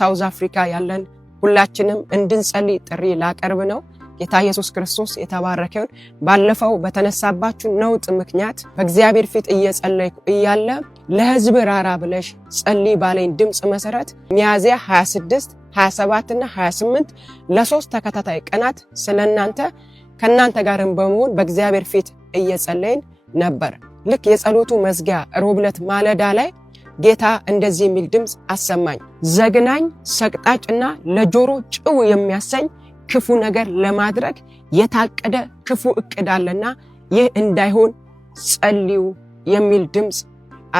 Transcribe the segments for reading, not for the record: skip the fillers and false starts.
በሳውዝ አፍሪካ ያለን ሁላችንም እንድንጸልይ ጥሪ ላቀርብ ነው። ጌታ ኢየሱስ ክርስቶስ የተባረከውን ባለፈው በተነሳባችሁ ነውጥ ምክንያት በእግዚአብሔር ፊት እየጸለይኩ እያለ ለሕዝብ ራራ ብለሽ ጸልይ ባለኝ ድምጽ መሰረት ሚያዝያ 26 27 እና 28 ለሶስት ተከታታይ ቀናት ስለናንተ ከናንተ ጋርም በመሆን በእግዚአብሔር ፊት እየጸለይን ነበር። ልክ የጸሎቱ መዝጊያ ሮብለት ማለዳ ላይ ጌታ እንደዚህ የሚል ድምጽ አሰማኝ። ዘግናኝ ሰቅጣጭና ለጆሮ ጭው የሚያሰኝ ክፉ ነገር ለማድረግ የታቀደ ክፉ እቅድ አለና ይህ እንዳይሆን ጸልዩ የሚል ድምጽ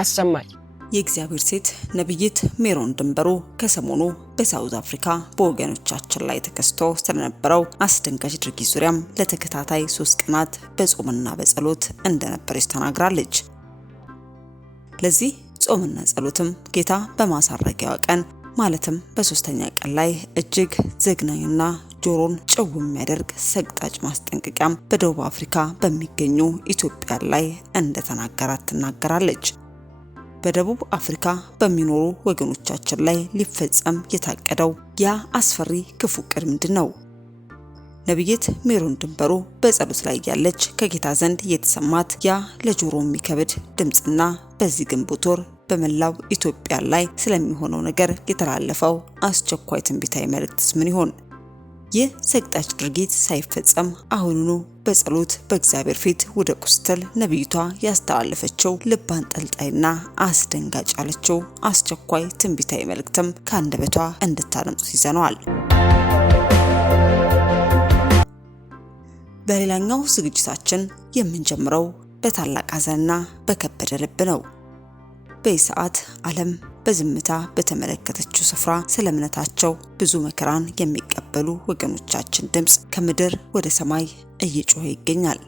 አሰማኝ። የእግዚአብሔር ሴት ነብይት ሜሮን ድንበሩ ከሰሞኑ በሳውዝ አፍሪካ በወገኖቻችን ላይ ተከስቶ ስለነበረው አስደንጋጭ ድርጊት ዙሪያም ለተከታታይ 3 ቀናት በጾምና በጸሎት እንደነበረች ተናግራለች። ለዚህ ጾምና ጸሎትም ጌታ በማሳረጊያው ቀን ማለትም በ3ኛ ቀን ላይ እጅግ ዘግናኝና ጆሮን ጭው የሚያደርግ ሰቅጣጭ ማስጠንቀቂያም በደቡብ አፍሪካ በሚገኙ ኢትዮጵያውያን ላይ እንደተናገራት ትናገራለች። በደቡብ አፍሪካ በሚኖሩ ወገኖቻችን ላይ ሊፈጸም የታቀደው ያ አስፈሪ ክፉ እቅድ ምንድነው? ነብይት ሜሮን ድንበሩ በጸሎት ላይ ያለች ከጌታ ዘንድ የተሰማት ያ ለጆሮ የሚከብድ ድምጽና በዚህ ግንቦት ወር በመላው ኢትዮጵያ ላይ ስለሚሆነው ነገር የተላለፈው አስቸኳይ ትንቢታዊ መልእክትስ ምን ይሆን? ይህ ሰቅጣጭ ድርጊት ሳይፈጸም አሁኑኑ በጸሎት በእግዚአብሔር ፊት ወደ ቁስተል ነብይቷ ያስተላለፈችው ልብ አንጠልጣይና አስደንጋጭ ያለችው አስቸኳይ ትንቢታዊ መልእክትም ከአንደበቷ እንድታደምጡት ይዘነዋል። በሌላኛው ዝግጅታችን የምንጀምረው በታላቅ ሐዘንና በከበደ ልብ ነው። በሰዓት ዓለም በዝምታ በተመለከተችው ስፍራ ስለ እምነታቸው ብዙ መከራን የሚቀበሉ ወገኖቻችን ድምጽ ከምድር ወደ ሰማይ እየጮኸ ይገኛል።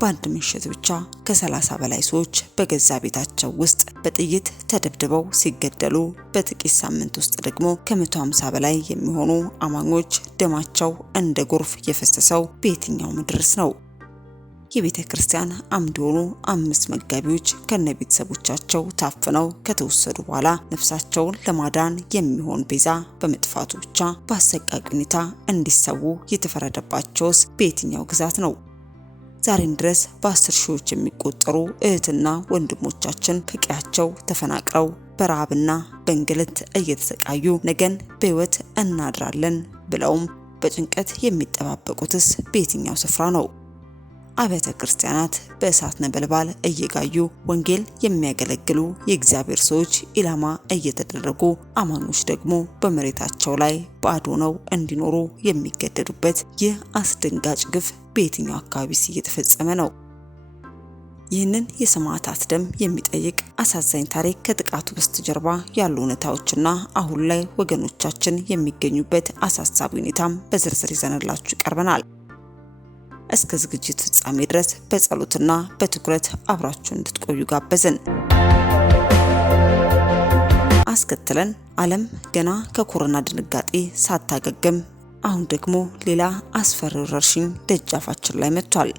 በአንድ ምሽት ብቻ ከ30 በላይ ሰዎች በገዛ ቤታቸው ውስጥ በጥይት ተደብድበው ሲገደሉ፣ በጥቂት ሳምንት ውስጥ ደግሞ ከ150 በላይ የሚሆኑ አማኞች ደማቸው እንደ ጎርፍ የፈሰሰው በየትኛው ምድርስ ነው? የቤተ ክርስቲያን አምድ የሆኑ 5 መጋቢዎች ከነቤተሰቦቻቸው ታፍነው ከተወሰዱ በኋላ ነፍሳቸውን ለማዳን የሚሆን ቤዛ በመጥፋቱ ብቻ በአሰቃቂ ሁኔታ እንዲሰዉ የተፈረደባቸውስ በየትኛው ግዛት ነው? ዛሬም ድረስ በ10 ሺዎች የሚቆጠሩ እህትና ወንድሞቻችን ከቀያቸው ተፈናቅለው በረሃብና በእንግልት እየተሰቃዩ ነገን በሕይወት እናድራለን ብለውም በጭንቀት የሚጠባበቁትስ በየትኛው ስፍራ ነው? አብያተ ክርስቲያናት በእሳት ነበልባል እየጋዩ ወንጌል የሚያገለግሉ የእግዚአብሔር ሰዎች ኢላማ እየተደረጉ፣ አማኞች ደግሞ በመሬታቸው ላይ ባዶ ነው እንዲኖሩ የሚገደዱበት ይህ አስደንጋጭ ግፍ በየትኛው አካባቢስ እየተፈጸመ ነው? ይህንን የሰማዕታት ደም የሚጠይቅ አሳዛኝ ታሪክ ከጥቃቱ በስተጀርባ ያሉ እውነታዎችና አሁን ላይ ወገኖቻችን የሚገኙበት አሳሳቢ ሁኔታም በዝርዝር ይዘንላችሁ ቀርበናል። እስከ ዝግጅት ፍጻሜ ድረስ በጸሎትና በትኩረት አብራችሁ እንድትቆዩ ጋበዝን። አስከትለን ዓለም ገና ከኮሮና ድንጋጤ ሳታገገም አሁን ደግሞ ሌላ አስፈሪ ወረርሽኝ ደጃፋችን ላይ መጥቷል።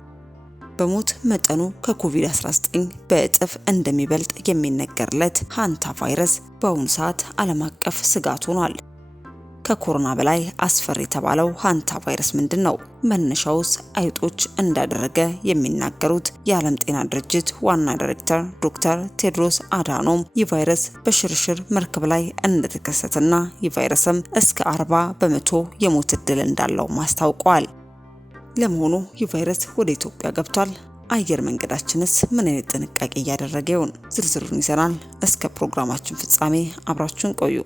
በሞት መጠኑ ከኮቪድ-19 በእጥፍ እንደሚበልጥ የሚነገርለት ሃንታ ቫይረስ በአሁኑ ሰዓት ዓለም አቀፍ ስጋት ሆኗል። ከኮሮና በላይ አስፈሪ የተባለው ሃንታ ቫይረስ ምንድነው? መነሻውስ አይጦች እንዳደረገ የሚናገሩት የዓለም ጤና ድርጅት ዋና ዳይሬክተር ዶክተር ቴድሮስ አዳኖም ይህ ቫይረስ በሽርሽር መርከብ ላይ እንደተከሰተና ይህ ቫይረስም እስከ 40% የሞት ዕድል እንዳለው ማስታውቀዋል። ለመሆኑ ይህ ቫይረስ ወደ ኢትዮጵያ ገብቷል? አየር መንገዳችንስ ምን አይነት ጥንቃቄ እያደረገ ይሆን? ዝርዝሩን ይዘናል። እስከ ፕሮግራማችን ፍጻሜ አብራችሁን ቆዩ።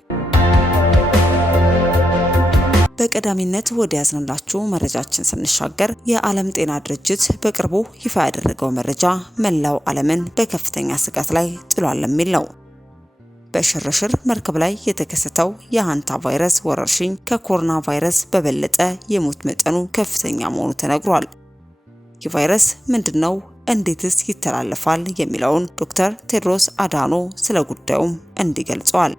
በቀዳሚነት ወደ ያዝንላችሁ መረጃችን ስንሻገር የዓለም ጤና ድርጅት በቅርቡ ይፋ ያደረገው መረጃ መላው ዓለምን በከፍተኛ ስጋት ላይ ጥሏል የሚል ነው። በሽርሽር መርከብ ላይ የተከሰተው የሃንታ ቫይረስ ወረርሽኝ ከኮሮና ቫይረስ በበለጠ የሞት መጠኑ ከፍተኛ መሆኑ ተነግሯል። ይህ ቫይረስ ምንድነው? እንዴትስ ይተላለፋል? የሚለውን ዶክተር ቴድሮስ አዳኖ ስለ ጉዳዩም እንዲገልጸዋል።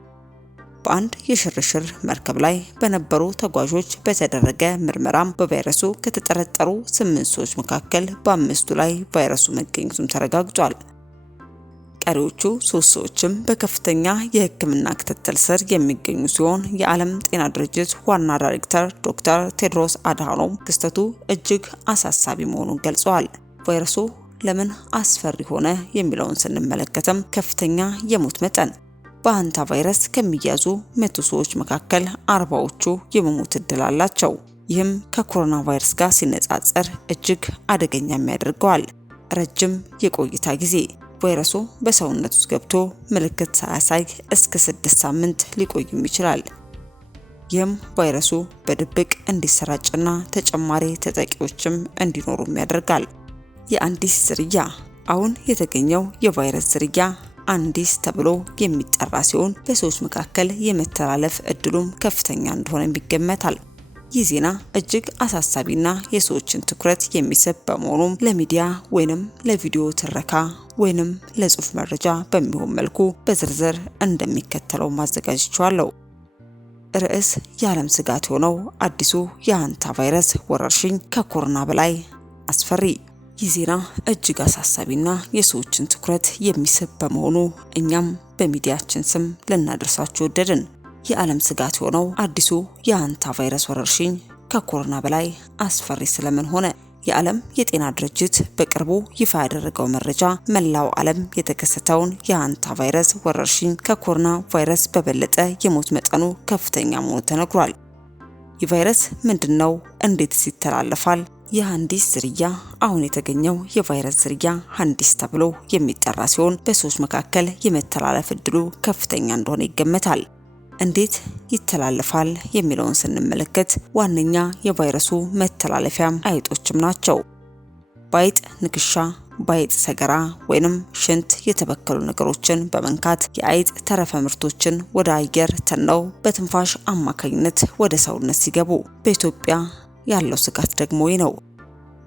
በአንድ የሽርሽር መርከብ ላይ በነበሩ ተጓዦች በተደረገ ምርመራም በቫይረሱ ከተጠረጠሩ 8 ሰዎች መካከል በ5ቱ ላይ ቫይረሱ መገኘቱን ተረጋግጧል። ቀሪዎቹ 3 ሰዎችም በከፍተኛ የሕክምና ክትትል ስር የሚገኙ ሲሆን የዓለም ጤና ድርጅት ዋና ዳይሬክተር ዶክተር ቴድሮስ አድሃኖም ክስተቱ እጅግ አሳሳቢ መሆኑን ገልጸዋል። ቫይረሱ ለምን አስፈሪ ሆነ የሚለውን ስንመለከተም ከፍተኛ የሞት መጠን በሃንታ ቫይረስ ከሚያዙ 100 ሰዎች መካከል 40ዎቹ የመሞት እድል አላቸው። ይህም ከኮሮና ቫይረስ ጋር ሲነጻጸር እጅግ አደገኛ ያደርገዋል። ረጅም የቆይታ ጊዜ ቫይረሱ በሰውነት ውስጥ ገብቶ ምልክት ሳያሳይ እስከ 6 ሳምንት ሊቆይም ይችላል። ይህም ቫይረሱ በድብቅ እንዲሰራጭና ተጨማሪ ተጠቂዎችም እንዲኖሩም ያደርጋል። የአንዲስ ዝርያ አሁን የተገኘው የቫይረስ ዝርያ አንዲስ ተብሎ የሚጠራ ሲሆን በሰዎች መካከል የመተላለፍ እድሉም ከፍተኛ እንደሆነ ይገመታል። ይህ ዜና እጅግ አሳሳቢና የሰዎችን ትኩረት የሚስብ በመሆኑም ለሚዲያ ወይንም ለቪዲዮ ትረካ ወይንም ለጽሁፍ መረጃ በሚሆን መልኩ በዝርዝር እንደሚከተለው ማዘጋጅቻለሁ። ርዕስ የዓለም ስጋት የሆነው አዲሱ የሃንታ ቫይረስ ወረርሽኝ ከኮሮና በላይ አስፈሪ። ይህ ዜና እጅግ አሳሳቢና የሰዎችን ትኩረት የሚስብ በመሆኑ እኛም በሚዲያችን ስም ልናደርሳችሁ ወደድን። የዓለም ስጋት የሆነው አዲሱ የሃንታ ቫይረስ ወረርሽኝ ከኮሮና በላይ አስፈሪ ስለምን ሆነ? የዓለም የጤና ድርጅት በቅርቡ ይፋ ያደረገው መረጃ መላው ዓለም የተከሰተውን የሃንታ ቫይረስ ወረርሽኝ ከኮሮና ቫይረስ በበለጠ የሞት መጠኑ ከፍተኛ መሆኑ ተነግሯል። ይህ ቫይረስ ምንድነው? እንዴትስ ይተላለፋል? የሃንዲስ ዝርያ አሁን የተገኘው የቫይረስ ዝርያ ሃንዲስ ተብሎ የሚጠራ ሲሆን በሰዎች መካከል የመተላለፍ እድሉ ከፍተኛ እንደሆነ ይገመታል። እንዴት ይተላለፋል የሚለውን ስንመለከት ዋነኛ የቫይረሱ መተላለፊያም አይጦችም ናቸው። ባይጥ ንክሻ፣ ባይጥ ሰገራ ወይንም ሽንት የተበከሉ ነገሮችን በመንካት የአይጥ ተረፈ ምርቶችን ወደ አየር ተነው በትንፋሽ አማካኝነት ወደ ሰውነት ሲገቡ በኢትዮጵያ ያለው ስጋት ደግሞ ነው።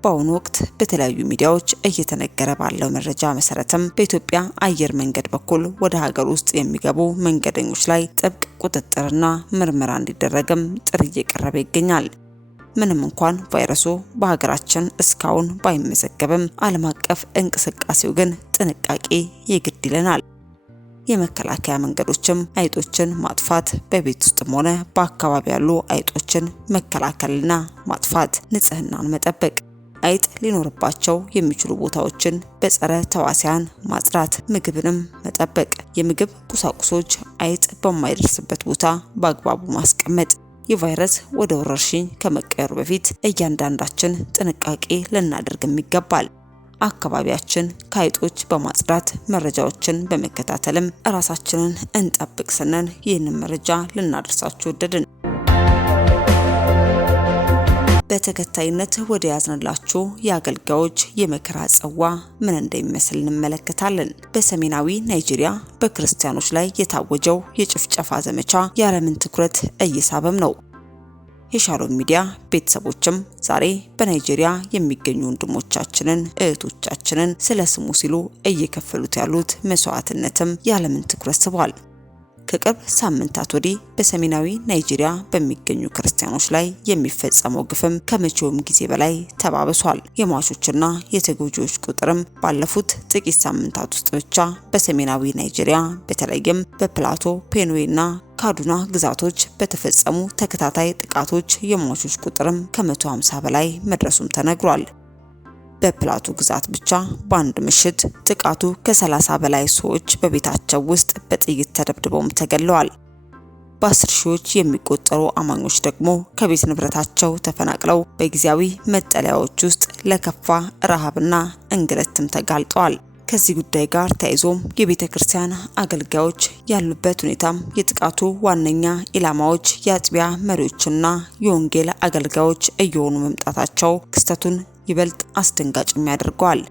በአሁኑ ወቅት በተለያዩ ሚዲያዎች እየተነገረ ባለው መረጃ መሰረትም በኢትዮጵያ አየር መንገድ በኩል ወደ ሀገር ውስጥ የሚገቡ መንገደኞች ላይ ጥብቅ ቁጥጥርና ምርመራ እንዲደረግም ጥሪ እየቀረበ ይገኛል። ምንም እንኳን ቫይረሱ በሀገራችን እስካሁን ባይመዘገብም ዓለም አቀፍ እንቅስቃሴው ግን ጥንቃቄ የግድ ይለናል። የመከላከያ መንገዶችም አይጦችን ማጥፋት፣ በቤት ውስጥም ሆነ በአካባቢ ያሉ አይጦችን መከላከልና ማጥፋት፣ ንጽህናን መጠበቅ፣ አይጥ ሊኖርባቸው የሚችሉ ቦታዎችን በጸረ ተዋሲያን ማጽዳት፣ ምግብንም መጠበቅ፣ የምግብ ቁሳቁሶች አይጥ በማይደርስበት ቦታ በአግባቡ ማስቀመጥ። የቫይረስ ወደ ወረርሽኝ ከመቀየሩ በፊት እያንዳንዳችን ጥንቃቄ ልናደርግም ይገባል። አካባቢያችን ከአይጦች በማጽዳት መረጃዎችን በመከታተልም ራሳችንን እንጠብቅ ስንል ይህንን መረጃ ልናደርሳችሁ ወደድን። በተከታይነት ወደ ያዝንላችሁ የአገልጋዮች የመከራ ጽዋ ምን እንደሚመስል እንመለከታለን። በሰሜናዊ ናይጄሪያ በክርስቲያኖች ላይ የታወጀው የጭፍጨፋ ዘመቻ የዓለምን ትኩረት እየሳበም ነው። የሻሎም ሚዲያ ቤተሰቦችም ዛሬ በናይጄሪያ የሚገኙ ወንድሞቻችንን እህቶቻችንን ስለ ስሙ ሲሉ እየከፈሉት ያሉት መስዋዕትነትም የዓለምን ትኩረት ስቧል። ከቅርብ ሳምንታት ወዲህ በሰሜናዊ ናይጄሪያ በሚገኙ ክርስቲያኖች ላይ የሚፈጸመው ግፍም ከመቼውም ጊዜ በላይ ተባብሷል። የሟቾችና የተጎጂዎች ቁጥርም ባለፉት ጥቂት ሳምንታት ውስጥ ብቻ በሰሜናዊ ናይጄሪያ በተለይም በፕላቶ፣ ቤንዌና ካዱና ግዛቶች በተፈጸሙ ተከታታይ ጥቃቶች የሟቾች ቁጥርም ከ150 በላይ መድረሱም ተነግሯል። በፕላቶ ግዛት ብቻ በአንድ ምሽት ጥቃቱ ከ30 በላይ ሰዎች በቤታቸው ውስጥ በጥይት ተደብድበው ተገለዋል። በ10 ሺዎች የሚቆጠሩ አማኞች ደግሞ ከቤት ንብረታቸው ተፈናቅለው በጊዜያዊ መጠለያዎች ውስጥ ለከፋ ረሃብና እንግልትም ተጋልጠዋል። ከዚህ ጉዳይ ጋር ተያይዞም የቤተ ክርስቲያን አገልጋዮች ያሉበት ሁኔታም የጥቃቱ ዋነኛ ኢላማዎች የአጥቢያ መሪዎችና የወንጌል አገልጋዮች እየሆኑ መምጣታቸው ክስተቱን ይበልጥ አስደንጋጭም ያደርገዋል።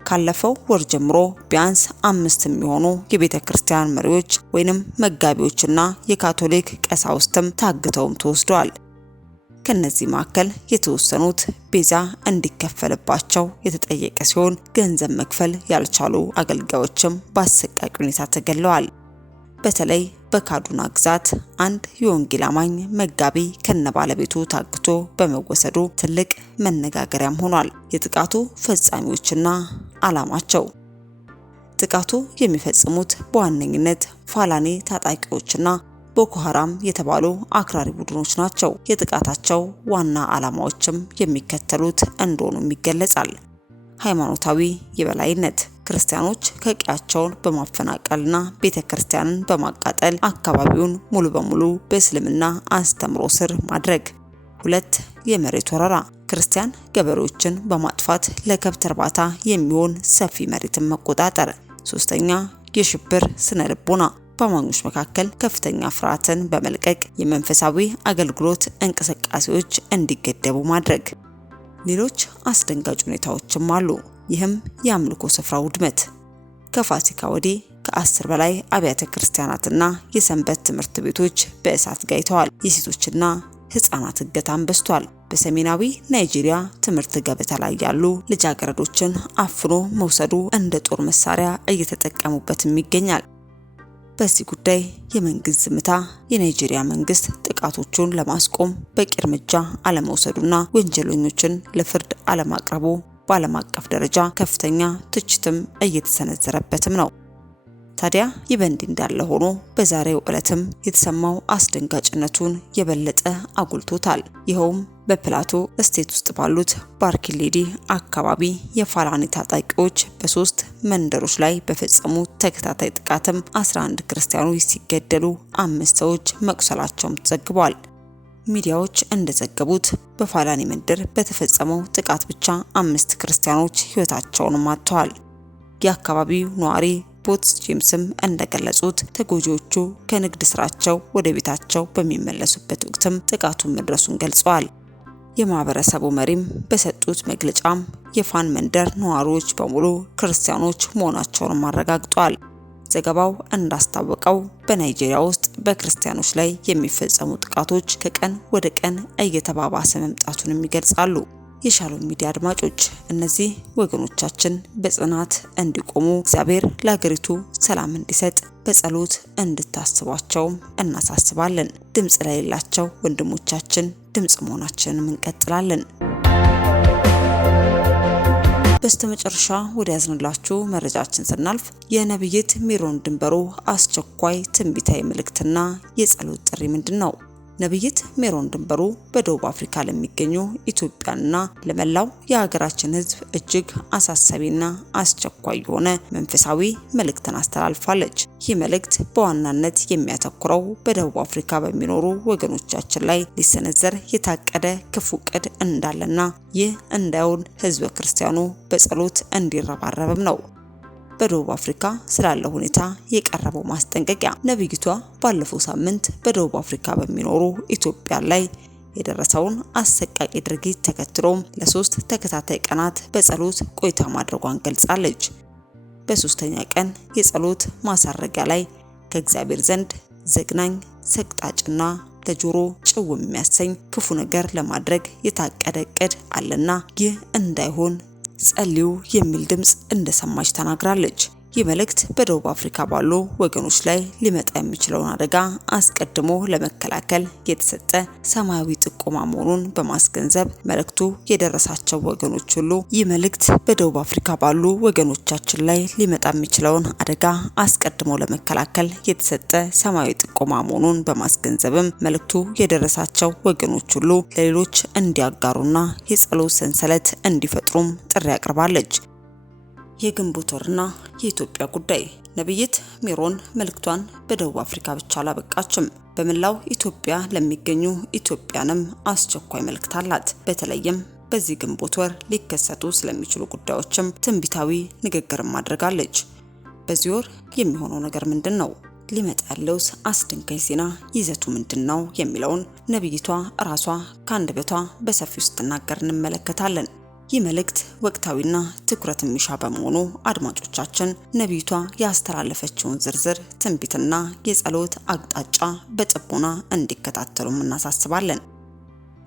ካለፈው ወር ጀምሮ ቢያንስ 5 የሚሆኑ የቤተ ክርስቲያን መሪዎች ወይንም መጋቢዎችና የካቶሊክ ቀሳውስትም ታግተውም ተወስደዋል። ከነዚህ መካከል የተወሰኑት ቤዛ እንዲከፈልባቸው የተጠየቀ ሲሆን ገንዘብ መክፈል ያልቻሉ አገልጋዮችም በአሰቃቂ ሁኔታ ተገለዋል። በተለይ በካዱና ግዛት አንድ የወንጌል አማኝ መጋቢ ከነባለቤቱ ታግቶ በመወሰዱ ትልቅ መነጋገሪያም ሆኗል። የጥቃቱ ፈጻሚዎችና ዓላማቸው ጥቃቱ የሚፈጽሙት በዋነኝነት ፋላኒ ታጣቂዎችና ቦኮ ሐራም የተባሉ አክራሪ ቡድኖች ናቸው። የጥቃታቸው ዋና ዓላማዎችም የሚከተሉት እንደሆኑም ይገለጻል። ሃይማኖታዊ የበላይነት፣ ክርስቲያኖች ከቀያቸው በማፈናቀልና ቤተክርስቲያንን በማቃጠል አካባቢውን ሙሉ በሙሉ በእስልምና አስተምሮ ስር ማድረግ። 2. የመሬት ወረራ፣ ክርስቲያን ገበሬዎችን በማጥፋት ለከብት እርባታ የሚሆን ሰፊ መሬትን መቆጣጠር። 3. የሽብር ስነ ልቦና፣ በአማኞች መካከል ከፍተኛ ፍርሃትን በመልቀቅ የመንፈሳዊ አገልግሎት እንቅስቃሴዎች እንዲገደቡ ማድረግ። ሌሎች አስደንጋጭ ሁኔታዎችም አሉ። ይህም የአምልኮ ስፍራ ውድመት። ከፋሲካ ወዲህ ከ10 በላይ አብያተ ክርስቲያናትና የሰንበት ትምህርት ቤቶች በእሳት ጋይተዋል። የሴቶችና ህፃናት እገታም በዝቷል። በሰሜናዊ ናይጄሪያ ትምህርት ገበታ ላይ ያሉ ልጃገረዶችን አፍኖ መውሰዱ እንደ ጦር መሳሪያ እየተጠቀሙበትም ይገኛል። በዚህ ጉዳይ የመንግስት ዝምታ፣ የናይጄሪያ መንግስት ጥቃቶቹን ለማስቆም በቂ እርምጃ አለመውሰዱና ወንጀለኞችን ለፍርድ አለማቅረቡ በዓለም አቀፍ ደረጃ ከፍተኛ ትችትም እየተሰነዘረበትም ነው። ታዲያ ይህ በእንዲህ እንዳለ ሆኖ በዛሬው ዕለትም የተሰማው አስደንጋጭነቱን የበለጠ አጉልቶታል። ይኸውም በፕላቶ ስቴት ውስጥ ባሉት ባርኪሌዲ አካባቢ የፋላኒ ታጣቂዎች በ3 መንደሮች ላይ በፈጸሙት ተከታታይ ጥቃትም 11 ክርስቲያኖች ሲገደሉ 5 ሰዎች መቁሰላቸውም ተዘግቧል። ሚዲያዎች እንደዘገቡት በፋላኒ መንደር በተፈጸመው ጥቃት ብቻ 5 ክርስቲያኖች ህይወታቸውን አጥተዋል። የአካባቢው ነዋሪ ቦትስ ጄምስም እንደገለጹት ተጎጂዎቹ ከንግድ ስራቸው ወደ ቤታቸው በሚመለሱበት ወቅትም ጥቃቱን መድረሱን ገልጸዋል። የማህበረሰቡ መሪም በሰጡት መግለጫም የፋን መንደር ነዋሪዎች በሙሉ ክርስቲያኖች መሆናቸውን አረጋግጠዋል። ዘገባው እንዳስታወቀው በናይጄሪያ ውስጥ በክርስቲያኖች ላይ የሚፈጸሙ ጥቃቶች ከቀን ወደ ቀን እየተባባሰ መምጣቱንም ይገልጻሉ። የሻሎም ሚዲያ አድማጮች፣ እነዚህ ወገኖቻችን በጽናት እንዲቆሙ እግዚአብሔር ለሀገሪቱ ሰላም እንዲሰጥ በጸሎት እንድታስቧቸውም እናሳስባለን። ድምጽ ለሌላቸው ወንድሞቻችን ድምጽ መሆናችንን እንቀጥላለን። በስተመጨረሻ ወደ ያዝንላችሁ መረጃችን ስናልፍ የነብይት ሜሮን ድንበሩ አስቸኳይ ትንቢታዊ መልእክትና የጸሎት ጥሪ ምንድነው? ነብይት ሜሮን ድንበሩ በደቡብ አፍሪካ ለሚገኙ ኢትዮጵያና ለመላው የሀገራችን ሕዝብ እጅግ አሳሳቢና አስቸኳይ የሆነ መንፈሳዊ መልእክትን አስተላልፋለች። ይህ መልእክት በዋናነት የሚያተኩረው በደቡብ አፍሪካ በሚኖሩ ወገኖቻችን ላይ ሊሰነዘር የታቀደ ክፉ ዕቅድ እንዳለና ይህ እንዳይሆን ሕዝበ ክርስቲያኑ በጸሎት እንዲረባረብም ነው። በደቡብ አፍሪካ ስላለው ሁኔታ የቀረበው ማስጠንቀቂያ። ነብይቷ ባለፈው ሳምንት በደቡብ አፍሪካ በሚኖሩ ኢትዮጵያ ላይ የደረሰውን አሰቃቂ ድርጊት ተከትሎም ለ3 ተከታታይ ቀናት በጸሎት ቆይታ ማድረጓን ገልጻለች። በ3ኛ ቀን የጸሎት ማሳረጊያ ላይ ከእግዚአብሔር ዘንድ ዘግናኝ፣ ሰቅጣጭና ለጆሮ ጭው የሚያሰኝ ክፉ ነገር ለማድረግ የታቀደ ዕቅድ አለና ይህ እንዳይሆን ጸልዩ የሚል ድምጽ እንደሰማች ተናግራለች። ይህ መልእክት በደቡብ አፍሪካ ባሉ ወገኖች ላይ ሊመጣ የሚችለውን አደጋ አስቀድሞ ለመከላከል የተሰጠ ሰማያዊ ጥቆማ መሆኑን በማስገንዘብ መልእክቱ የደረሳቸው ወገኖች ሁሉ ይህ መልእክት በደቡብ አፍሪካ ባሉ ወገኖቻችን ላይ ሊመጣ የሚችለውን አደጋ አስቀድሞ ለመከላከል የተሰጠ ሰማያዊ ጥቆማ መሆኑን በማስገንዘብም መልእክቱ የደረሳቸው ወገኖች ሁሉ ለሌሎች እንዲያጋሩና የጸሎት ሰንሰለት እንዲፈጥሩም ጥሪ አቅርባለች። የግንቦት ወርና የኢትዮጵያ ጉዳይ። ነብይት ሜሮን መልእክቷን በደቡብ አፍሪካ ብቻ አላበቃችም። በመላው ኢትዮጵያ ለሚገኙ ኢትዮጵያንም አስቸኳይ መልእክት አላት። በተለይም በዚህ ግንቦት ወር ሊከሰቱ ስለሚችሉ ጉዳዮችም ትንቢታዊ ንግግር ማድረጋለች። በዚህ ወር የሚሆነው ነገር ምንድነው? ሊመጣ ያለውስ አስደንጋጭ ዜና ይዘቱ ምንድነው? የሚለውን ነብይቷ ራሷ ከአንደበቷ በሰፊው ስትናገር እንመለከታለን። ይህ መልእክት ወቅታዊና ትኩረት የሚሻ በመሆኑ አድማጮቻችን ነብይቷ ያስተላለፈችውን ዝርዝር ትንቢትና የጸሎት አቅጣጫ በጥሞና እንዲከታተሉም እናሳስባለን።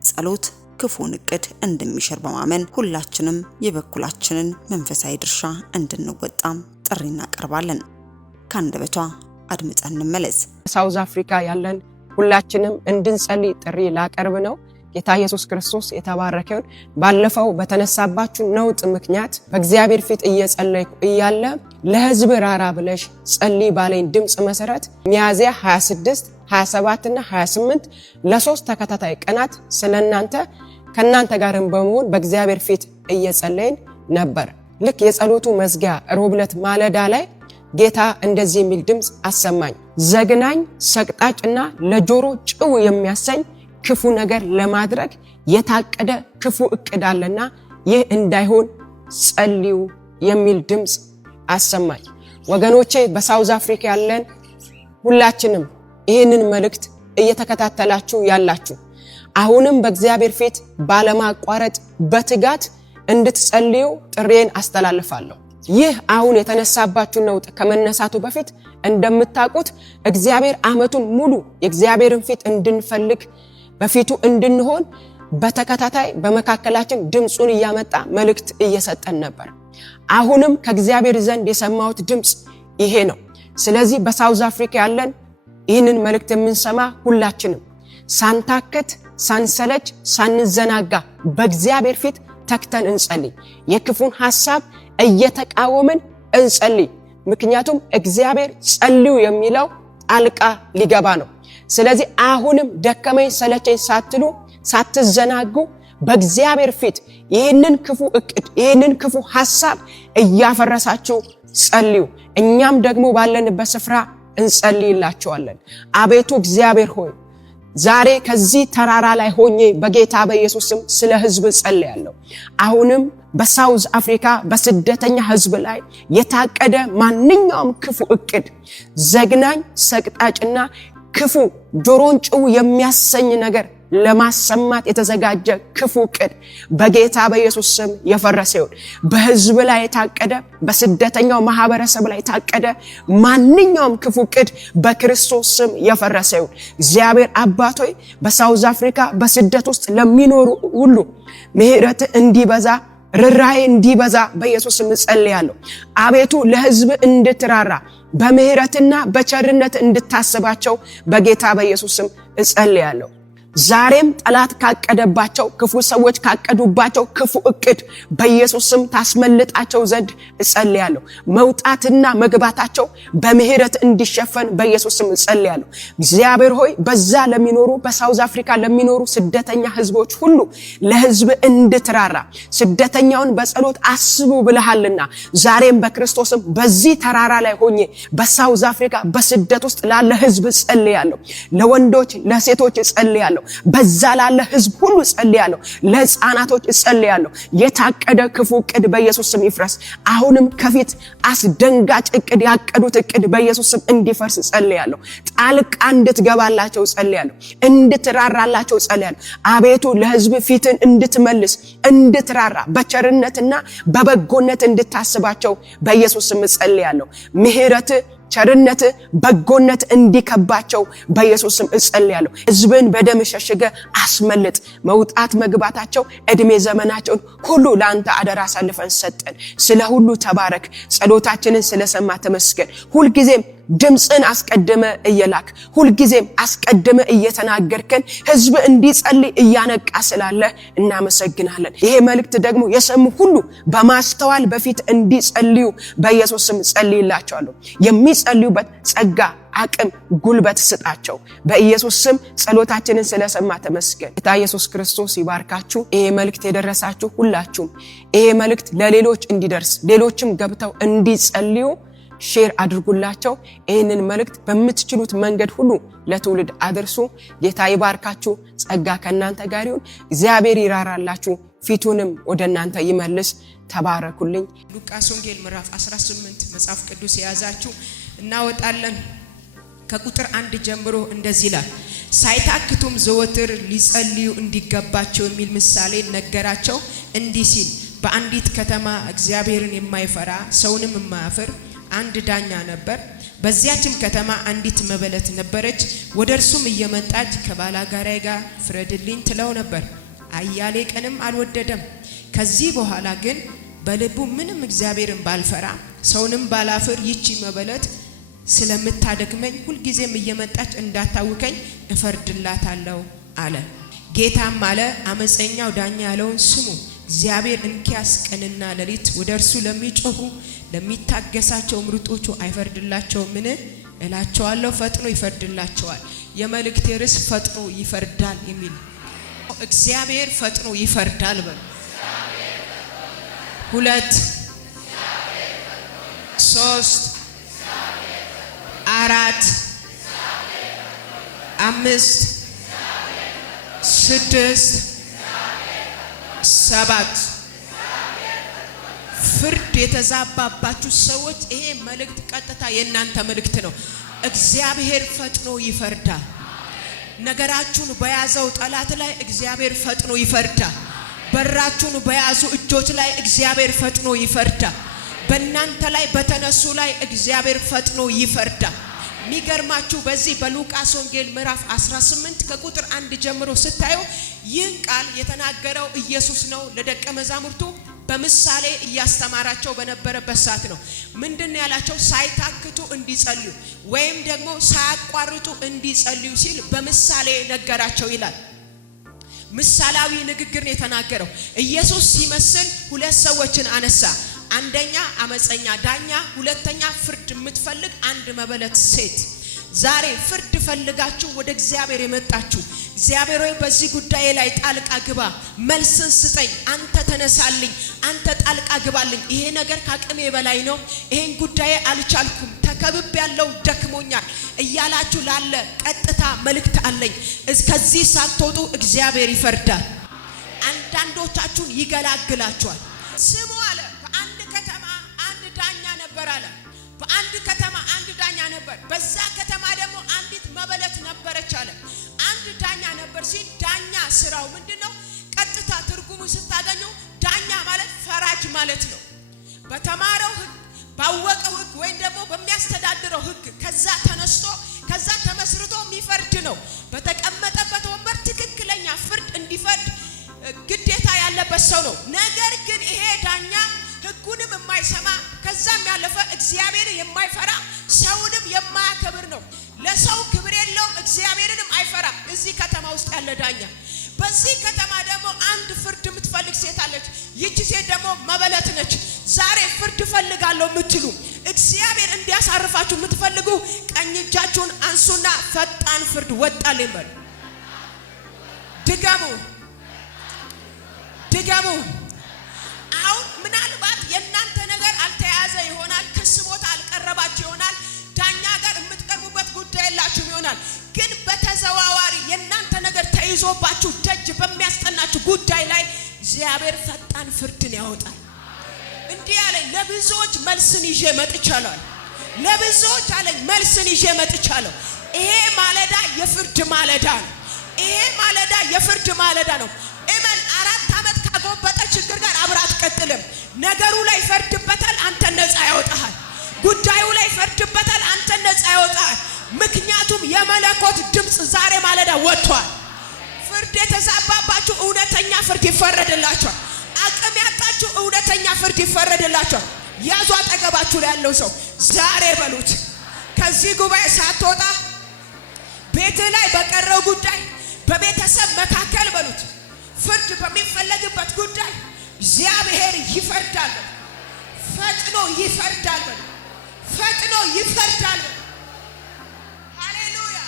ጸሎት ክፉን ዕቅድ እንደሚሽር በማመን ሁላችንም የበኩላችንን መንፈሳዊ ድርሻ እንድንወጣም ጥሪ እናቀርባለን። ከአንደበቷ አድምጠን እንመለስ። ሳውዝ አፍሪካ ያለን ሁላችንም እንድንጸልይ ጥሪ ላቀርብ ነው። ጌታ ኢየሱስ ክርስቶስ የተባረከውን ባለፈው በተነሳባችሁ ነውጥ ምክንያት በእግዚአብሔር ፊት እየጸለይኩ እያለ ለሕዝብ ራራ ብለሽ ጸልይ ባለኝ ድምጽ መሰረት ሚያዝያ 26 27 እና 28 ለሶስት ተከታታይ ቀናት ስለናንተ ከናንተ ጋርም በመሆን በእግዚአብሔር ፊት እየጸለይን ነበር። ልክ የጸሎቱ መዝጊያ ሮብለት ማለዳ ላይ ጌታ እንደዚህ የሚል ድምጽ አሰማኝ። ዘግናኝ ሰቅጣጭና ለጆሮ ጭው የሚያሰኝ ክፉ ነገር ለማድረግ የታቀደ ክፉ እቅድ አለና ይህ እንዳይሆን ጸልዩ የሚል ድምጽ አሰማኝ። ወገኖቼ በሳውዝ አፍሪካ ያለን ሁላችንም ይህንን መልእክት እየተከታተላችሁ ያላችሁ አሁንም በእግዚአብሔር ፊት ባለማቋረጥ በትጋት እንድትጸልዩ ጥሬን አስተላልፋለሁ። ይህ አሁን የተነሳባችሁ ነውጥ ከመነሳቱ በፊት እንደምታውቁት እግዚአብሔር ዓመቱን ሙሉ የእግዚአብሔርን ፊት እንድንፈልግ በፊቱ እንድንሆን በተከታታይ በመካከላችን ድምጹን እያመጣ መልእክት እየሰጠን ነበር። አሁንም ከእግዚአብሔር ዘንድ የሰማሁት ድምጽ ይሄ ነው። ስለዚህ በሳውዝ አፍሪካ ያለን ይህንን መልእክት የምንሰማ ሁላችንም ሳንታከት፣ ሳንሰለች፣ ሳንዘናጋ በእግዚአብሔር ፊት ተክተን እንጸልይ። የክፉን ሐሳብ እየተቃወምን እንጸልይ። ምክንያቱም እግዚአብሔር ጸልዩ የሚለው ጣልቃ ሊገባ ነው። ስለዚህ አሁንም ደከመኝ ሰለቸኝ ሳትሉ ሳትዘናጉ በእግዚአብሔር ፊት ይህንን ክፉ እቅድ ይህንን ክፉ ሐሳብ እያፈረሳችሁ ጸልዩ። እኛም ደግሞ ባለንበት ስፍራ እንጸልይላችኋለን። አቤቱ እግዚአብሔር ሆይ ዛሬ ከዚህ ተራራ ላይ ሆኜ በጌታ በኢየሱስ ስም ስለ ሕዝብ ጸልያለሁ። አሁንም በሳውዝ አፍሪካ በስደተኛ ሕዝብ ላይ የታቀደ ማንኛውም ክፉ እቅድ ዘግናኝ ሰቅጣጭና ክፉ ጆሮን ጭው የሚያሰኝ ነገር ለማሰማት የተዘጋጀ ክፉ እቅድ በጌታ በኢየሱስ ስም የፈረሰ ይሁን። በሕዝብ ላይ የታቀደ በስደተኛው ማህበረሰብ ላይ የታቀደ ማንኛውም ክፉ እቅድ በክርስቶስ ስም የፈረሰ ይሁን። እግዚአብሔር አባት ሆይ በሳውዝ አፍሪካ በስደት ውስጥ ለሚኖሩ ሁሉ ምሕረት እንዲበዛ ርራይ እንዲበዛ በኢየሱስ ስም ጸልያለሁ። አቤቱ ለሕዝብ እንድትራራ በምህረትና በቸርነት እንድታስባቸው በጌታ በኢየሱስ ስም ጸልያለሁ። ዛሬም ጠላት ካቀደባቸው ክፉ ሰዎች ካቀዱባቸው ክፉ እቅድ በኢየሱስ ስም ታስመልጣቸው ዘንድ ጸልያለሁ። መውጣትና መግባታቸው በምህረት እንዲሸፈን በኢየሱስ ስም ጸልያለሁ። እግዚአብሔር ሆይ በዛ ለሚኖሩ በሳውዝ አፍሪካ ለሚኖሩ ስደተኛ ህዝቦች ሁሉ ለህዝብ እንድትራራ ስደተኛውን በጸሎት አስቡ ብለሃልና ዛሬም በክርስቶስም በዚህ ተራራ ላይ ሆኜ በሳውዝ አፍሪካ በስደት ውስጥ ላለ ህዝብ ጸልያለሁ። ለወንዶች ለሴቶች ጸልያለሁ። በዛ ላለ ህዝብ ሁሉ ጸልያለሁ። ለህፃናቶች ጸልያለሁ። የታቀደ ክፉ እቅድ በኢየሱስ ስም ይፍረስ። አሁንም ከፊት አስደንጋጭ እቅድ ያቀዱት እቅድ በኢየሱስ ስም እንዲፈርስ ጸልያለሁ። ጣልቃ እንድትገባላቸው ጸልያለሁ። እንድትራራላቸው ጸልያለሁ። አቤቱ ለህዝብ ፊትን እንድትመልስ እንድትራራ በቸርነትና በበጎነት እንድታስባቸው በኢየሱስ ስም ጸልያለሁ። ምህረት ቸርነት በጎነት እንዲከባቸው በኢየሱስ ስም ጸልያለሁ። ህዝብን በደም ሸሽገ አስመልጥ። መውጣት መግባታቸው እድሜ ዘመናቸውን ሁሉ ለአንተ አደራ አሳልፈን ሰጠን። ስለ ሁሉ ተባረክ። ጸሎታችንን ስለሰማ ተመስገን። ሁል ጊዜም ድምጽን አስቀድመ እየላክ ሁል ጊዜም አስቀድመ እየተናገርከን ህዝብ እንዲጸልይ እያነቃ ስላለ እናመሰግናለን። ይሄ መልእክት ደግሞ የሰሙ ሁሉ በማስተዋል በፊት እንዲጸልዩ በኢየሱስ ስም ጸልይላቸዋለሁ። የሚጸልዩበት ጸጋ አቅም ጉልበት ስጣቸው በኢየሱስ ስም። ጸሎታችንን ስለሰማ ተመስገን። ጌታ ኢየሱስ ክርስቶስ ይባርካችሁ። ይሄ መልእክት የደረሳችሁ ሁላችሁም ይሄ መልእክት ለሌሎች እንዲደርስ ሌሎችም ገብተው እንዲጸልዩ ሼር አድርጉላቸው። ይህንን መልእክት በምትችሉት መንገድ ሁሉ ለትውልድ አድርሱ። ጌታ ይባርካችሁ። ጸጋ ከእናንተ ጋር ይሁን። እግዚአብሔር ይራራላችሁ፣ ፊቱንም ወደ እናንተ ይመልስ። ተባረኩልኝ። ሉቃስ ወንጌል ምዕራፍ 18 መጽሐፍ ቅዱስ የያዛችሁ እናወጣለን። ከቁጥር 1 ጀምሮ እንደዚህ ይላል። ሳይታክቱም ዘወትር ሊጸልዩ እንዲገባቸው የሚል ምሳሌ ነገራቸው እንዲህ ሲል፣ በአንዲት ከተማ እግዚአብሔርን የማይፈራ ሰውንም የማያፍር አንድ ዳኛ ነበር። በዚያችም ከተማ አንዲት መበለት ነበረች። ወደ እርሱም እየመጣች ከባላጋራዬ ጋር ፍረድልኝ ትለው ነበር። አያሌ ቀንም አልወደደም። ከዚህ በኋላ ግን በልቡ ምንም እግዚአብሔርን ባልፈራ ሰውንም ባላፍር ይቺ መበለት ስለምታደክመኝ ሁልጊዜም እየመጣች እንዳታውከኝ እፈርድላታለሁ አለ። ጌታም አለ አመፀኛው ዳኛ ያለውን ስሙ። እግዚአብሔር እንኪያስ ቀንና ሌሊት ወደ እርሱ ለሚጮሁ ለሚታገሳቸው ምርጦቹ አይፈርድላቸውምን? እላቸዋለሁ ፈጥኖ ይፈርድላቸዋል። የመልእክቴ ርዕስ ፈጥኖ ይፈርዳል የሚል። እግዚአብሔር ፈጥኖ ይፈርዳል በሉ። 2 3 4 5 6 7 ፍርድ የተዛባባችሁ ሰዎች ይሄ መልእክት ቀጥታ የእናንተ መልእክት ነው። እግዚአብሔር ፈጥኖ ይፈርዳል። ነገራችሁን በያዘው ጠላት ላይ እግዚአብሔር ፈጥኖ ይፈርዳል። በራችሁን በያዙ እጆች ላይ እግዚአብሔር ፈጥኖ ይፈርዳል። በእናንተ ላይ በተነሱ ላይ እግዚአብሔር ፈጥኖ ይፈርዳል። የሚገርማችሁ በዚህ በሉቃስ ወንጌል ምዕራፍ 18 ከቁጥር 1 ጀምሮ ስታዩ ይህን ቃል የተናገረው ኢየሱስ ነው ለደቀ መዛሙርቱ በምሳሌ እያስተማራቸው በነበረበት ሰዓት ነው። ምንድነው ያላቸው? ሳይታክቱ እንዲጸልዩ ወይም ደግሞ ሳያቋርጡ እንዲጸልዩ ሲል በምሳሌ ነገራቸው ይላል። ምሳሌያዊ ንግግር ነው የተናገረው። ኢየሱስ ሲመስል 2 ሰዎችን አነሳ። አንደኛ አመፀኛ ዳኛ፣ ሁለተኛ ፍርድ የምትፈልግ አንድ መበለት ሴት። ዛሬ ፍርድ ፈልጋችሁ ወደ እግዚአብሔር የመጣችሁ እግዚአብሔር ሆይ በዚህ ጉዳይ ላይ ጣልቃ ግባ፣ መልስን ስጠኝ፣ አንተ ተነሳልኝ፣ አንተ ጣልቃ ግባልኝ፣ ይሄ ነገር ከአቅሜ በላይ ነው፣ ይሄን ጉዳይ አልቻልኩም፣ ተከብብ ያለው ደክሞኛል እያላችሁ ላለ ቀጥታ መልእክት አለኝ። ከዚህ ሳትወጡ እግዚአብሔር ይፈርዳል። አንዳንዶቻችሁን ይገላግላችኋል። ስሙ አለ በአንድ ከተማ አንድ ዳኛ ነበር አለ። በአንድ ከተማ አንድ ዳኛ ነበር። በዛ ከተማ ደግሞ አንዲት መበለት ነበረች አለ። አንድ ዳኛ ነበር ሲል ዳኛ ስራው ምንድነው? ቀጥታ ትርጉሙ ስታገኙ ዳኛ ማለት ፈራጅ ማለት ነው። በተማረው ሕግ ባወቀው ሕግ ወይም ደግሞ በሚያስተዳድረው ሕግ ከዛ ተነስቶ ከዛ ተመስርቶ የሚፈርድ ነው። በተቀመጠበት ወንበር ትክክለኛ ፍርድ እንዲፈርድ ግዴታ ያለበት ሰው ነው። ነገር ግን ይሄ ዳኛ ሕጉንም የማይሰማ ከዛም ያለፈ እግዚአብሔርን የማይፈራ ሰውንም የማያከብር ነው። ለሰው ክብር የለውም፣ እግዚአብሔርንም አይፈራም። እዚህ ከተማ ውስጥ ያለ ዳኛ። በዚህ ከተማ ደግሞ አንድ ፍርድ የምትፈልግ ሴት አለች። ይቺ ሴት ደግሞ መበለት ነች። ዛሬ ፍርድ ፈልጋለሁ የምትሉ እግዚአብሔር እንዲያሳርፋችሁ የምትፈልጉ ቀኝ እጃችሁን አንሱና ፈጣን ፍርድ ወጣልኝ በሉ። ድገሙ። አሁን ምናልባት የእናንተ ነገር አልተያዘ ይሆናል። ክስ ቦታ አልቀረባችሁ ይሆናል። ዳኛ ጋር የምትቀርቡበት ጉዳይ የላችሁም ይሆናል። ግን በተዘዋዋሪ የእናንተ ነገር ተይዞባችሁ ደጅ በሚያስጠናችሁ ጉዳይ ላይ እግዚአብሔር ፈጣን ፍርድን ያወጣል። እንዲህ አለኝ፣ ለብዙዎች መልስን ይዤ መጥቻለሁ። ለብዙዎች አለኝ መልስን ይዤ መጥቻለሁ። ይሄ ማለዳ የፍርድ ማለዳ ነው። ይሄ ማለዳ የፍርድ ማለዳ ነው። እመን 4 ዓመት ካጎበጠ ችግር ጋር አብራ አትቀጥልም። ነገሩ ላይ ፈርድበታል፣ አንተ ነፃ ያወጣሃል። ጉዳዩ ላይ ፈርድበታል፣ አንተ ነፃ ያወጣሃል። ምክንያቱም የመለኮት ድምፅ ዛሬ ማለዳ ወጥቷል። ፍርድ የተዛባባችሁ እውነተኛ ፍርድ ይፈረድላችኋል። አቅም ያጣችሁ እውነተኛ ፍርድ ይፈረድላችኋል። ያዙ አጠገባችሁ ላይ ያለው ሰው ዛሬ በሉት፣ ከዚህ ጉባኤ ሳትወጣ ቤት ላይ በቀረው ጉዳይ በቤተሰብ መካከል በሉት ፍርድ በሚፈለግበት ጉዳይ እግዚአብሔር ይፈርዳል። ፈጥኖ ይፈርዳል። ፈጥኖ ይፈርዳል። ሃሌሉያ።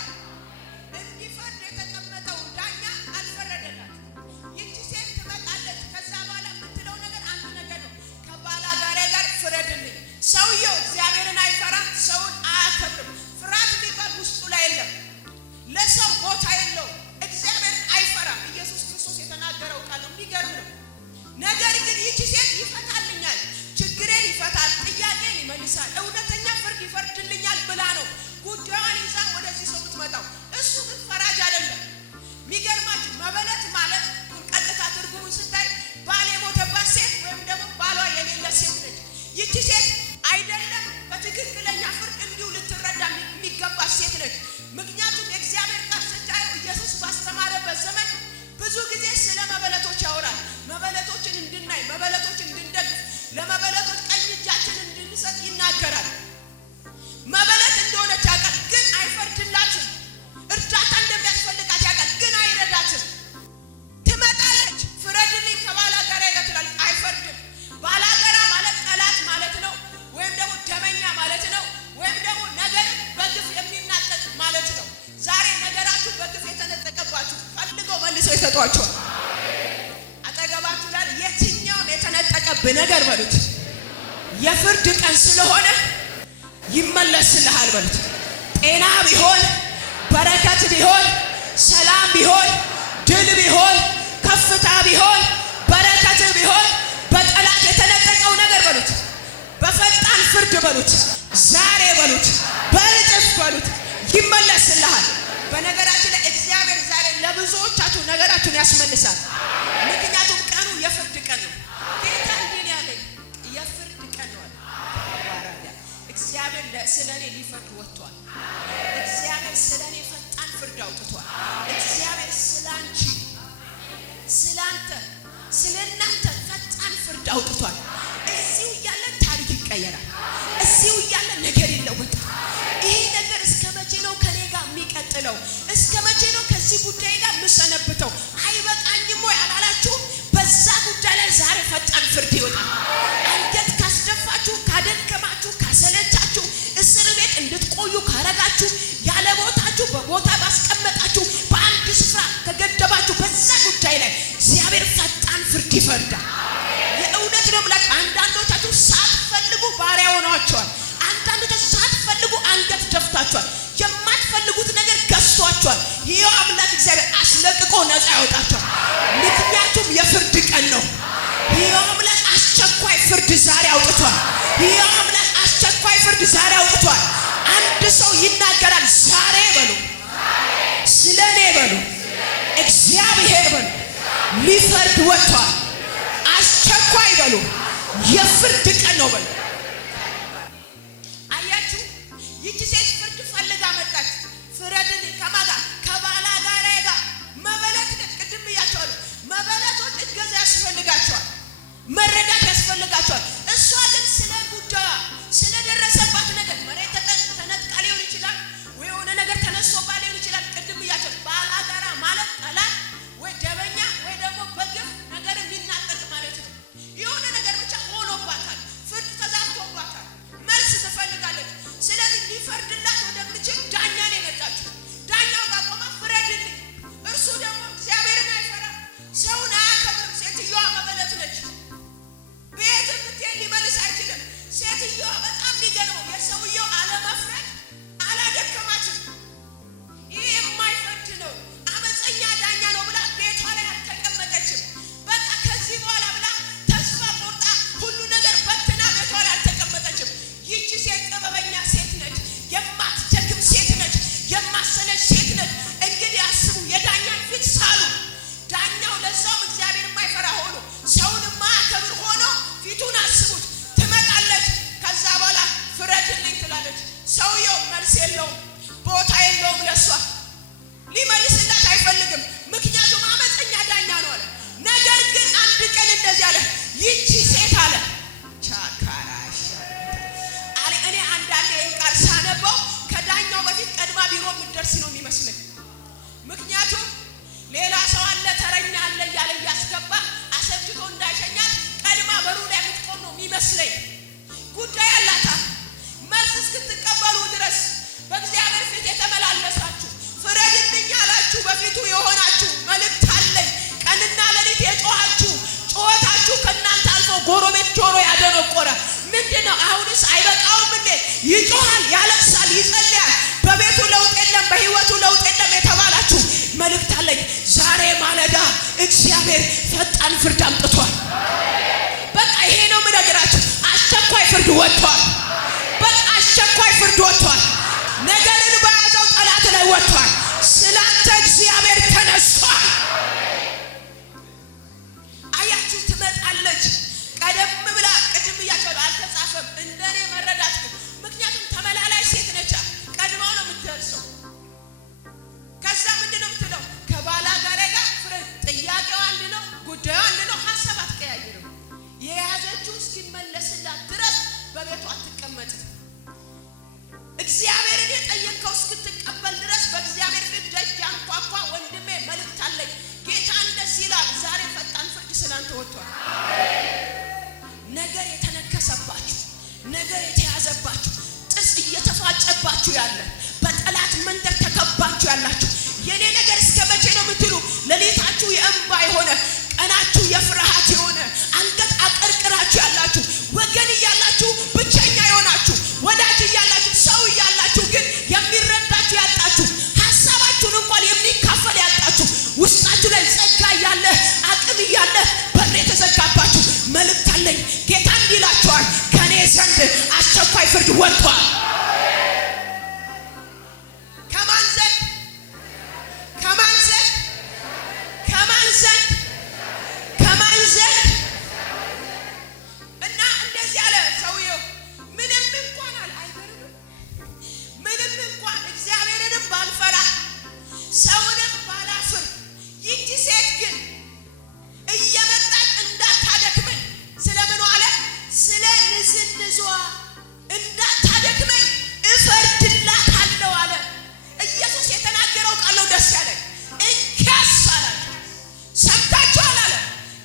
እንዲፈርድ የተቀመጠው ዳኛ አልፈረደላት። ይቺ ሴት ትመጣለች። ከዛ በኋላ የምትለው ነገር አንድ ነገር ነው። ከባላጋሬ ጋር ፍረድልኝ። ሰውየው እግዚአብሔርን አይፈራም፣ ሰውን አያከብርም። ፍርሃት የሚባል ውስጡ ላይ የለም። ለሰው ቦታ የለውም። እግዚአብሔርን አይፈራም። ኢየሱስ ክርስቶስ የተናገረው ቃል ነው። የሚገርም ነው። ነገር ግን ይቺ ሴት ይፈታልኛል፣ ችግሬን ይፈታል፣ ጥያቄን ይመልሳል፣ እውነተኛ ፍርድ ይፈርድልኛል ብላ መልሰው ይሰጧቸዋል። አጠገባችሁ ላይ የትኛውም የተነጠቀብህ ነገር በሉት የፍርድ ቀን ስለሆነ ይመለስልሃል በሉት። ጤና ቢሆን፣ በረከት ቢሆን፣ ሰላም ቢሆን፣ ድል ቢሆን፣ ከፍታ ቢሆን፣ በረከት ቢሆን፣ በጠላት የተነጠቀው ነገር በሉት በፈጣን ፍርድ በሉት ዛሬ በሉት በእጥፍ በሉት ይመለስልሃል። በነገራችን ላይ እግዚአብሔር ዛሬ ለብዙዎቻችሁ ነገራችሁን ያስመልሳል። ምክንያቱም ቀኑ የፍርድ ቀን ነው። ጌታ እንዲህ ያለኝ የፍርድ ቀን ነው። እግዚአብሔር ስለኔ ሊፈርድ ወጥቷል። እግዚአብሔር ስለኔ ፈጣን ፍርድ አውጥቷል። እግዚአብሔር ስላንቺ፣ ስላንተ፣ ስለናንተ ፈጣን ፍርድ አውጥቷል። እዚሁ እያለ ታሪክ ይቀየራል። እዚሁ እያለ ነገር ይለወጣል። ይሄ ነገር እስከ መቼ ነው ከኔ ጋር የሚቀጥለው? እስከ መቼ ነው ከዚህ ጉዳይ ጋር የምሰነብተው? አይበቃኝም ወይ አላላችሁ? በዛ ጉዳይ ላይ ዛሬ ፈጣን ፍርድ ይወጣል። አንገት ካስደፋችሁ፣ ካደከማችሁ፣ ካሰለቻችሁ፣ እስር ቤት እንድትቆዩ ካረጋችሁ፣ ያለ ቦታችሁ በቦታ ባስቀመጣችሁ፣ በአንድ ስፍራ ከገደባችሁ፣ በዛ ጉዳይ ላይ እግዚአብሔር ፈጣን ፍርድ ይፈርዳል። የእውነት ነው ብላችሁ አንዳንዶቻችሁ ሳትፈልጉ ባሪያ ሆናችኋል። አንዳንዶቻችሁ ሳትፈልጉ አንገት ደፍታችኋል። የማትፈልጉት ነገር ገዝቷችኋል። ይሄው አምላክ እግዚአብሔር አስለቅቆ ነፃ ያወጣችኋል። ምክንያቱም የፍርድ ቀን ነው። ይሄው አምላክ አስቸኳይ ፍርድ ዛሬ አውጥቷል። ይሄው አምላክ አስቸኳይ ፍርድ ዛሬ አውጥቷል። አንድ ሰው ይናገራል። ዛሬ በሉ ስለኔ በሉ እግዚአብሔር በሉ ሊፈርድ ወጥቷል። አስቸኳይ በሉ የፍርድ ቀን ነው በሉ። አያችሁ ይቺ ሴት ፍርድ ፈልጋ መጣች። ፍረድን ከማጋ ከባላ ጋር መበለት ቅድም ብያቸዋለሁ። መበለቶች እገዛ ያስፈልጋቸዋል፣ መረዳት ያስፈልጋቸዋል። እሷ ግን ስለ ጉዳዩ ስለደረሰባት ነገር መሬት ተነጥቃ ሊሆን ይችላል፣ ወይ የሆነ ነገር ተነስቶባት ሊሆን ይችላል። ቅድም ብያቸዋለሁ። ባላ ጋራ ማለት ጠላት ወይ ደበኛ ወይ ደግሞ በግፍ ነገር የሚናጠቅ ማለት ነው። የሆነ ነገር ብቻ ሆኖባታል። ፍርድ ተዛብቶባታል። መልስ ትፈልጋለች። ስለዚህ ሊፈርድላት ወደምችል ዳኛ ነው የመጣችው። ዳኛው ጋር ቆማ ፍረድልኝ። እርሱ ደግሞ እግዚአብሔርን አይፈራም፣ ሰውን አያከብርም። ሴትዮዋ መበለት ነች። ቤትም ብትሄድ ሊመልስ አይችልም። ሴትዮዋ በጣም የሚገርመው የሰውየው አለመፍረድ አላደከማችም። ይህ የማይፈርድ ነው፣ አመፀኛ ዳኛ ነው ብላ ቤቷ ላይ አልተቀመጠችም። በቃ ከዚህ በኋላ ብላ ተስፋ ቆርጣ ሁሉ ነገር በትና ቤቷ ላይ አልተቀመጠችም። ይቺ ሴት ጥበበኛ ሴት ነች፣ የማትደክም ሴት ነች፣ የማሰለች ሴት ነች። እንግዲህ አስቡ፣ የዳኛን ፊት ሳሉ። ዳኛው ለዛውም እግዚአብሔር የማይፈራ ሆኖ ሰውን የማያከብር ሆኖ ፊቱን አስቡት። ትመጣለች። ከዛ በኋላ ፍረድልኝ ትላለች። ሰውየው መልስ የለውም፣ ቦታ የለውም። ለሷ ሊመልስላት አይፈልግም፣ ምክንያቱም አመፀኛ ዳኛ ነው አለ። ነገር ግን አንድ ቀን እንደዚህ አለ፣ ይቺ ሴት አለ ቻካራሽ አለ። እኔ አንዳንዴ ቃል ሳነበው ከዳኛው በፊት ቀድማ ቢሮ የምትደርስ ነው የሚመስለኝ። ምክንያቱም ሌላ ሰው አለ፣ ተረኛ አለ እያለ እያስገባ አሰብችቶ እንዳይሸኛት ቀድማ በሩ ላይ የምትቆም ነው የሚመስለኝ። ጉዳይ አላታ። መልስ እስክትቀበሉ ድረስ በእግዚአብሔር ፊት የተመላለሳችሁ ፍረድልኝ ያላችሁ በፊቱ የሆናችሁ መልእክት አለኝ። ቀንና ሌሊት የጮኻችሁ ጩኸታችሁ ከእናንተ አልፎ ጎረቤት ጆሮ ያደነቆረ ምንድነው? አሁንስ አይበቃውም እንዴ? ይጮሃል፣ ያለቅሳል፣ ይጸልያል። በቤቱ ለውጥ የለም፣ በህይወቱ ለውጥ የለም የተባላችሁ መልእክት አለኝ። ዛሬ ማለዳ እግዚአብሔር ፈጣን ፍርድ አምጥቷል። በቃ ይሄ ነው የምነግራችሁ። አስቸኳይ ፍርድ ወጥቷል። በቃ አስቸኳይ ፍርድ ወጥቷል። ነገርን በያዘው ጠላት ላይ ወጥቷል። ስላንተ እግዚአብሔር ተነስቷል። አያችሁ፣ ትመጣለች። ቀደም ብላ ቅድም ብያቸዋለሁ፣ አልተጻፈም እንደኔ መረዳት ግን። ምክንያቱም ተመላላይ ሴት ነች፣ ቀድማው ነው የምትደርሰው። ከዛ ምንድን ነው የምትለው? ከባላ ጋር ፍርድ። ጥያቄው አንድ ነው፣ ጉዳዩ አንድ ነው። ሀሳብ አትቀያየርም። የያዘችው እስኪመለስላት ድረስ በቤቷ አትቀመጥም። እግዚአብሔርን የጠየቀው እስክትቀበል ድረስ በእግዚአብሔር ፊት ደጅ አንኳኳ። ወንድሜ መልእክት አለኝ። ጌታ እንደዚህ ይላል፣ ዛሬ ፈጣን ፍርድ ስላንተ ወጥቷል። ነገር የተነከሰባችሁ፣ ነገር የተያዘባችሁ፣ ጥስ እየተፋጨባችሁ ያለ፣ በጠላት መንደር ተከባችሁ ያላችሁ፣ የኔ ነገር እስከ መቼ ነው የምትሉ፣ ሌሊታችሁ ፍርድ ወጥቷል። ከማን ዘንድ? ከማን ዘንድ? ከማን ዘንድ? ከማን ዘንድ? እና እንደዚህ አለ ሰውየው። ምንም እንኳን አይገርምም? ምንም እንኳን እግዚአብሔርንም ባልፈራ ሰውንም ባላፍር ይህች ሴት ግን እየመጣች እንዳታደክመኝ ስለምን አለ? ስለ ንዝንዟ እንዳታደክመኝ እፈርድላታለሁ አለ። ኢየሱስ የተናገረው ቃል ነው ደስ ያለኝ። እንኪያስ አላቸው። ሰምታችኋል አለ።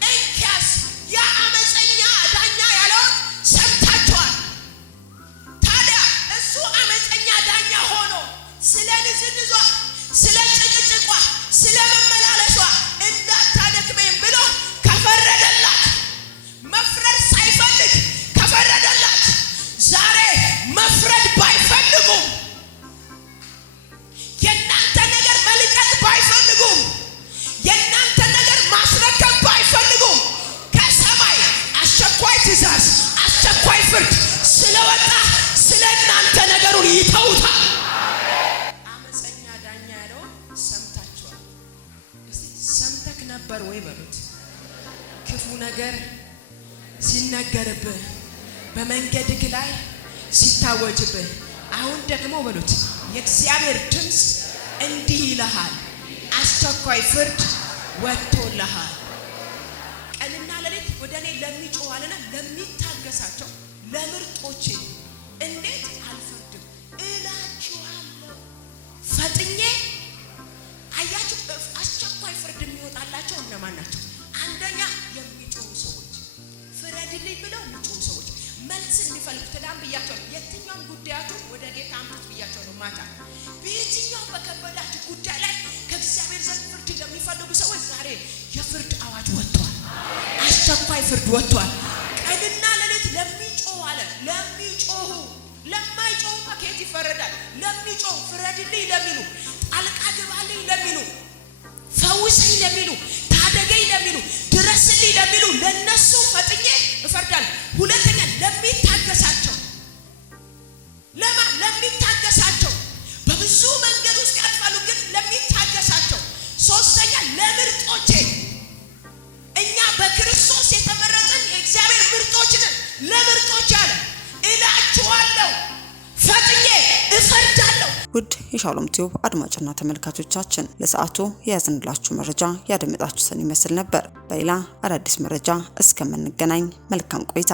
እንኪያስ ያ አመፀኛ ዳኛ ያለውን ሰምታችኋል። ታዲያ እሱ አመፀኛ ዳኛ ሆኖ ስለ ንዝንዟ፣ ስለ ጭቅጭቋ፣ ስለ መመላለሷ እንዳታደክመኝ ብሎ ከፈረደላት፣ መፍረድ ሳይፈልግ ከፈረደላት፣ ዛሬ መፍረድ ባይፈልጉም የእናንተ ነገር መልቀቅ ባይፈልጉም የእናንተ ነገር ማስረከብ ባይፈልጉም ከሰማይ አስቸኳይ ትእዛዝ፣ አስቸኳይ ፍርድ ስለወጣ ስለ እናንተ ነገሩን ይተውታል። አመፀኛ ዳኛ ያለውን ሰምታችኋል። እስቲ ሰምተክ ነበር ወይ በሉት። ክፉ ነገር ሲነገርብህ፣ በመንገድህ ላይ ሲታወጅብህ፣ አሁን ደግሞ በሉት የእግዚአብሔር ድምፅ እንዲህ ይልሃል፣ አስቸኳይ ፍርድ ወጥቶልሃል። ቀንና ሌሊት ወደ እኔ ለሚጮኻልና ለሚታገሳቸው ለምርጦቼ እንዴት አልፈርድም እላችኋለሁ። ፈጥኜ አያችሁ። አስቸኳይ ፍርድ የሚወጣላቸው እነማን ናቸው? አንደኛ የሚጮሁ ሰዎች፣ ፍረድልኝ ብለው የሚጮሁ ሰዎች፣ መልስን የሚፈልጉ ትዳም ብያቸው፣ የትኛውም ጉዳያችሁ ወደ ጌታ አምጡት ብያቸው ነው። ማታ በየትኛውም በከበዳችሁ ጉዳይ ላይ ከእግዚአብሔር ዘንድ ፍርድ ለሚፈልጉ ሰዎች ዛሬ የፍርድ አዋጅ ወጥቷል። አስቸኳይ ፍርድ ወጥቷል። ቀንና ሌሊት ለሚጮሁ አለ። ለሚጮሁ፣ ለማይጮሁ ከየት ይፈረዳል? ለሚጮሁ፣ ፍረድልኝ ለሚሉ፣ ጣልቃ ግባልኝ ለሚሉ፣ ፈውሰኝ ለሚሉ፣ ታደገኝ ለሚሉ፣ ድረስልኝ ለሚሉ ለነሱ ፈጥኜ እፈርዳለሁ። ሁለተኛ ለሚታገሳቸው፣ ለማን? ለሚታገሳቸው። በብዙ መንገድ ውስጥ ያልፋሉ፣ ግን ለሚታገሳቸው። ሶስተኛ ለምርጦቼ፣ እኛ በክርስቶስ የተመረጥን የእግዚአብሔር ምርጦች ነን። ለምርጦች አለ እላችኋለሁ ፈጥኜ እፈርዳለሁ። ውድ የሻሎም ቲዩብ አድማጭና ተመልካቾቻችን ለሰዓቱ የያዝንላችሁ መረጃ ያደመጣችሁትን ይመስል ነበር። በሌላ አዳዲስ መረጃ እስከምንገናኝ መልካም ቆይታ